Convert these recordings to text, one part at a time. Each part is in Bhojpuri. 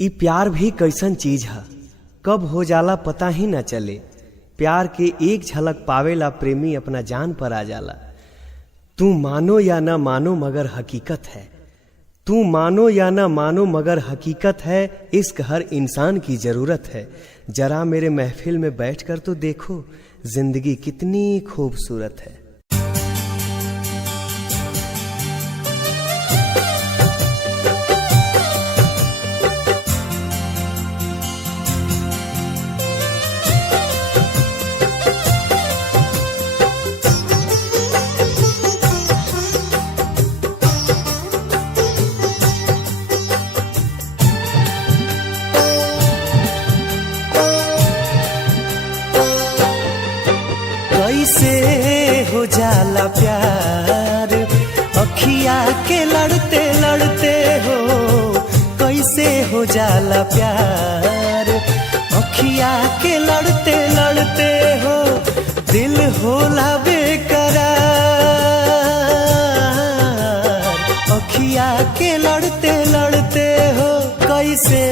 ई प्यार भी कैसन चीज है, कब हो जाला पता ही न चले। प्यार के एक झलक पावेला प्रेमी अपना जान पर आ जाला। तू मानो या ना मानो मगर हकीकत है, तू मानो या ना मानो मगर हकीकत है। इश्क हर इंसान की जरूरत है। जरा मेरे महफिल में बैठकर तो देखो, जिंदगी कितनी खूबसूरत है। कैसे हो जाला प्यार अखिया के लड़ते लड़ते हो, कैसे हो जाला प्यार अखिया के लड़ते लड़ते हो। दिल होला बेकरार अखिया के लड़ते लड़ते हो, कैसे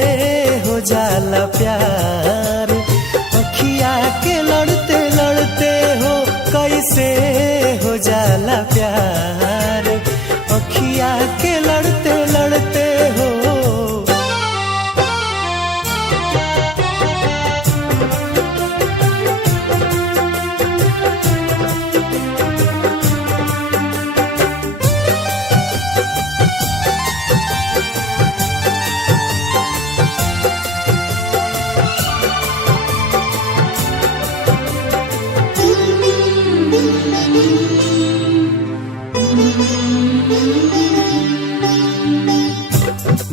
हो जाला प्यार अखिया के लड़ते लड़ते हो। कैसे हो जाला प्यार अखिया के लड़ते लड़ते हो।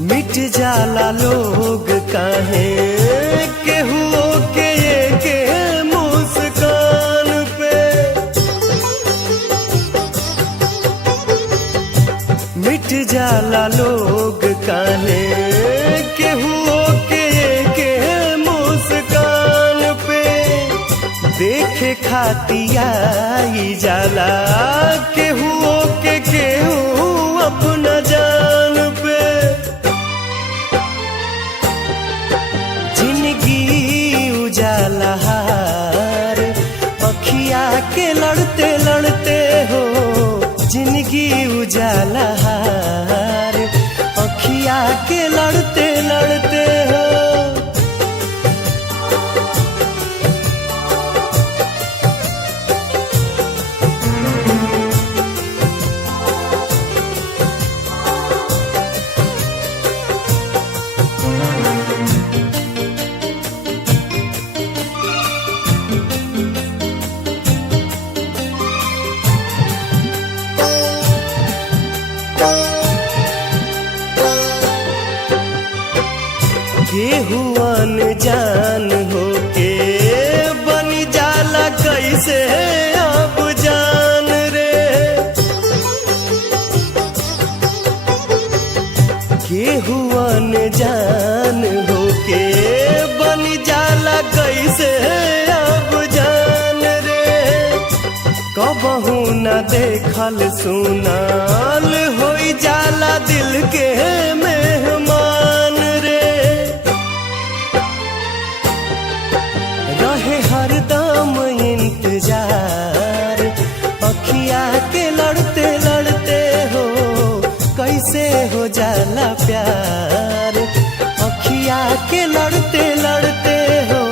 मिट जाला लोग काहे केहू के के मुस्कान पे, मिट जाला लोग काहे केहू के मुस्कान पे। देखे खातिया जाला केहू के केहू अपना जान पे। उजाला हार अखिया के लड़ते लड़ते हो, जिंदगी उजाला हार अखिया के लड़ते लड़ते हो। केहू अनजान होके बनी जाला कैसे अब जान रे। केहू अनजान होके बनी जाला कैसे अब जान रे। कबहू न देखल सुनाल होई जाला दिल के मेहमान रे। रहे हरदम इंतजार अखिया के लड़ते लड़ते हो, कैसे हो जाला प्यार अखिया के लड़ते लड़ते हो।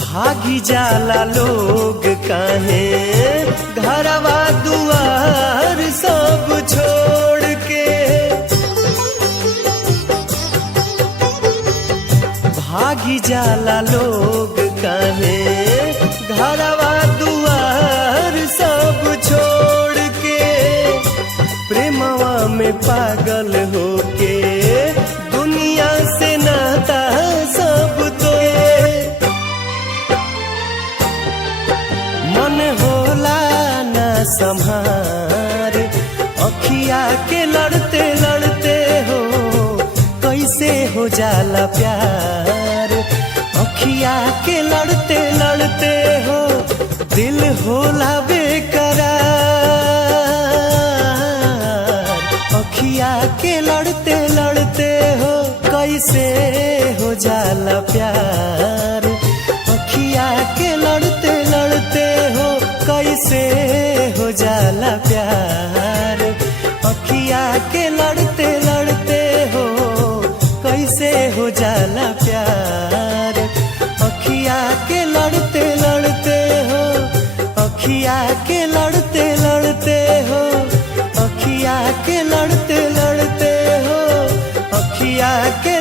भागी जाला लोग काहे घरवा दुआर सब छोड़ के। भागी जाला लोग काहे घरवा दुआर सब छोड़ के। प्रेमवा में पागल होके दुनिया से नाता सब संहार। अखिया के लड़ते लड़ते हो कैसे हो जाला प्यार। अखिया के लड़ते लड़ते हो दिल होला बेकरार। अखिया के लड़ते लड़ते हो कैसे हो जाला प्यार। अखिया के लड़ते लड़ते हो कैसे हो जाला प्यार। अखिया के लड़ते लड़ते हो कैसे हो जाला प्यार। अखिया के लड़ते लड़ते हो, अखिया के लड़ते लड़ते हो, अखिया के लड़ते लड़ते हो, अखिया के